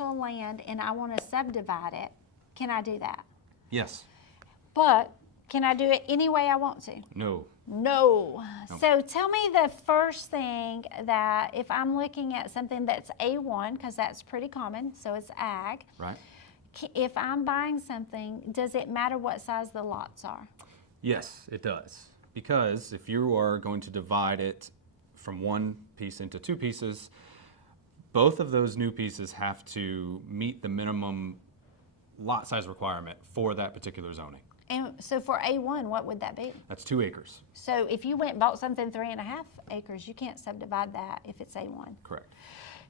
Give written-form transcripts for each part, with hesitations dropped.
of land and I want to subdivide it, can I do that? Yes. But can I do it any way I want to? No. No. So tell me the first thing that if I'm looking at something that's A1, because that's pretty common, so it's ag. Right. If I'm buying something, does it matter what size the lots are? Yes, it does. Because if you are going to divide it from one piece into two pieces, both of those new pieces have to meet the minimum lot size requirement for that particular zoning. And so for A1, what would that be? That's 2 acres. So if you went and bought something 3.5 acres, you can't subdivide that if it's A1. Correct.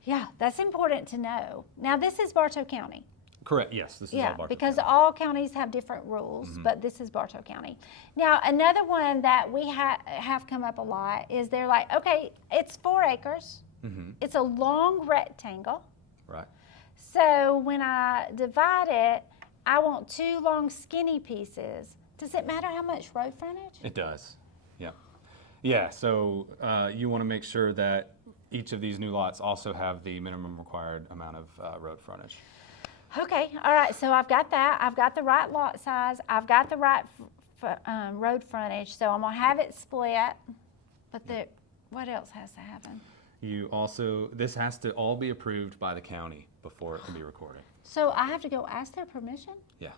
Yeah, that's important to know. Now this is Bartow County. Correct, yes, this is all Bartow because County. all counties have different rules, but this is Bartow County. Now, another one that we have come up a lot is they're like, okay, it's 4 acres. It's a long rectangle. Right. So when I divide it, I want 2 long skinny pieces. Does it matter how much road frontage? It does, yeah. Yeah, so you want to make sure that each of these new lots also have the minimum required amount of road frontage. Okay, all right, so I've got that. I've got the right lot size. I've got the right road frontage, so I'm gonna have it split. But what else has to happen? You also, this has to all be approved by the county before it can be recorded. So I have to go ask their permission? Yeah,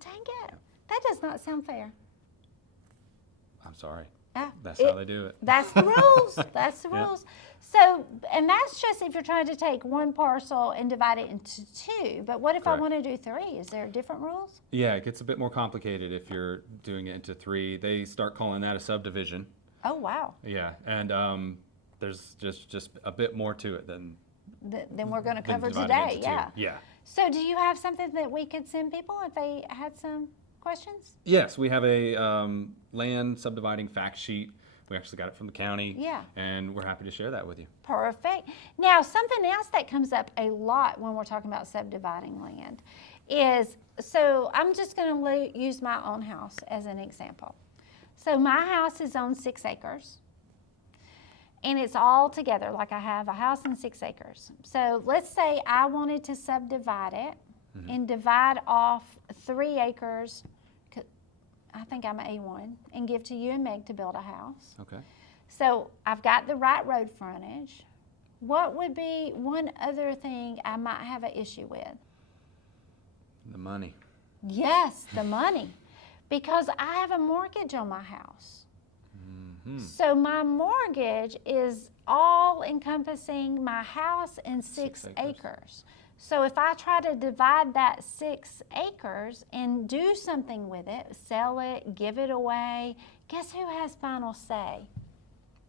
Dang it, that does not sound fair. I'm sorry. Ah, That's how they do it. That's the rules. That's the Yeah. rules. So, and that's just if you're trying to take one parcel and divide it into 2. But what if I Correct. want to do 3? Is there different rules? Yeah, it gets a bit more complicated if you're doing it into 3. They start calling that a subdivision. Oh, wow. Yeah, and there's just a bit more to it than Then we're going to cover dividing it today. into 2. Yeah. Yeah. So, do you have something that we could send people if they had some questions? Yes, we have a land subdividing fact sheet. We actually got it from the county. Yeah. And we're happy to share that with you. Perfect. Now, something else that comes up a lot when we're talking about subdividing land is, so I'm just going to use my own house as an example. So my house is on 6 acres. And it's all together, like I have a house and 6 acres. So let's say I wanted to subdivide it and divide off 3 acres. I think I'm A1, and give to you and Meg to build a house. Okay. So I've got the right road frontage. What would be one other thing I might have an issue with? The money. Yes, the money. Because I have a mortgage on my house. So my mortgage is all encompassing my house and 6 acres. So if I try to divide that 6 acres and do something with it, sell it, give it away, guess who has final say?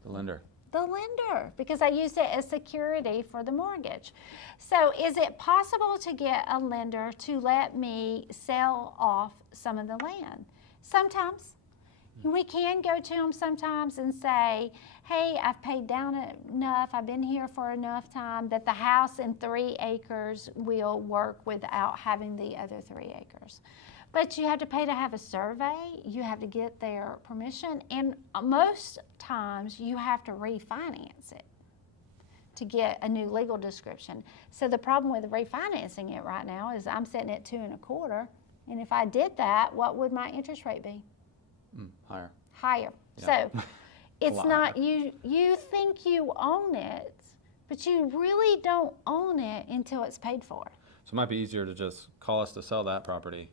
The lender. The lender, because I used it as security for the mortgage. So is it possible to get a lender to let me sell off some of the land? Sometimes. We can go to them sometimes and say, hey, I've paid down enough, I've been here for enough time that the house in 3 acres will work without having the other 3 acres. But you have to pay to have a survey, you have to get their permission, and most times you have to refinance it to get a new legal description. So the problem with refinancing it right now is I'm sitting at 2 1/4, and if I did that, what would my interest rate be? Higher. Higher. Yeah. So it's lot not, you think you own it, but you really don't own it until it's paid for. So it might be easier to just call us to sell that property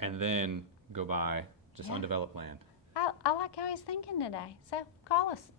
and then go buy just undeveloped land. I like how he's thinking today, so call us.